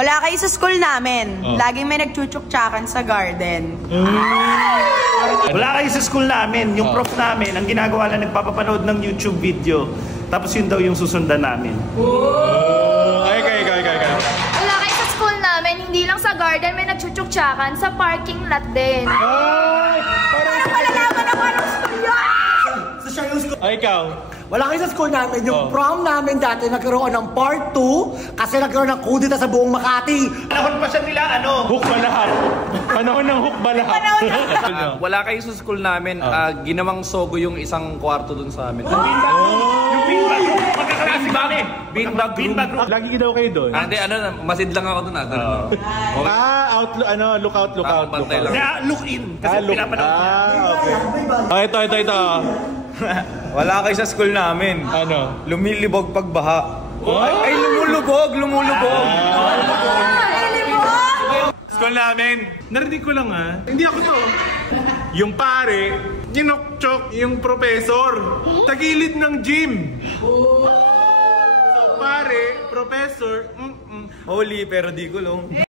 Wala kayo sa school namin. Laging may nagchuchuk-tsakan sa garden. Wala kayo sa school namin. Yung prof namin, ang ginagawa lang, nagpapapanood ng YouTube video. Tapos yun daw yung susundan namin. Ay. Wala kayo sa school namin. Hindi lang sa garden, may nagchuchuk-tsakan. Sa parking lot din. Para malalaman ako anong school yun! Sa siya yung school. Ay, ikaw. Wala kayo sa school namin. Yung prom namin dati nagkaroon ng part 2 kasi nagkaroon ng kudita sa buong Makati. Panahon pa siya nila, ano? Hook ba lahat? Panahon ng hook ba lahat? Wala kayo sa school namin. Ginawang sogo yung isang kwarto dun sa amin. Yung beanbag room. Magkakalasi kami. Beanbag room. Lagi daw kayo doon. Hindi, masid lang ako dun. Lookout. Bantay lang. Look in. Kasi pinapanood niya. Okay. Ito. Wala kayo sa school namin. Ano? Lumilibog pagbaha. Ay, lumulubog. School namin. Narinig ko lang Hindi ako to. Yung pare, ginokchok yung professor. Tagilid ng gym. So pare, professor, Holy pero di gulong.